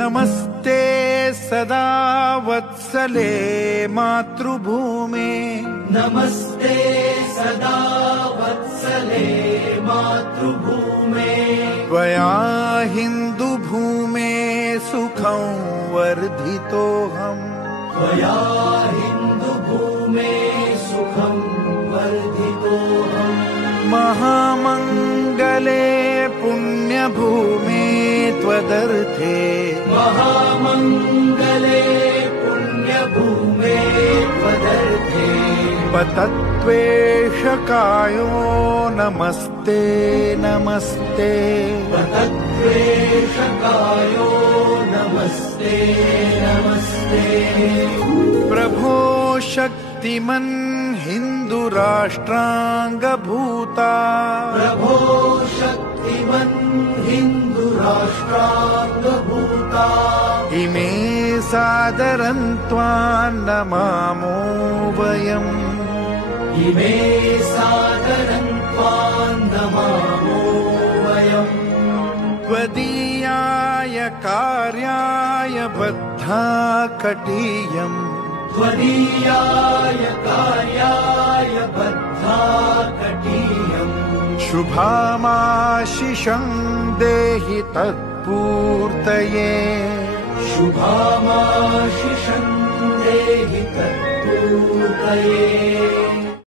नमस्ते सदा वत्सले मातृभूमे नमस्ते सदा वत्सले मातृभूमे त्वया हिन्दुभूमे सुखं वर्धितोऽहम् त्वया हिन्दुभूमे सुखं वर्धितोऽहम् महामङ्गले पुण्यभूमे त्वदर्थे महामङ्गले पुण्यभूमे त्वदर्थे पतत्वेषकायो नमस्ते नमस्ते पतत्वेषकायो नमस्ते नमस्ते प्रभो शक्तिमन् हिन्दुराष्ट्राङ्गभूता प्रभो शक्तिमन् हिन्दुराष्ट्राङ्गभूता इमे सादरं त्वां नमामो वयम् इमे सादरं त्वां नमामो वयम् त्वदीयाय कार्याय बद्धा कटीयम् त्वदीयाय कार्याय बद्धा कटीयम् शुभामाशिषं देहि तत्पूर्तये शुभामाशिषं देहि तत्पूर्तये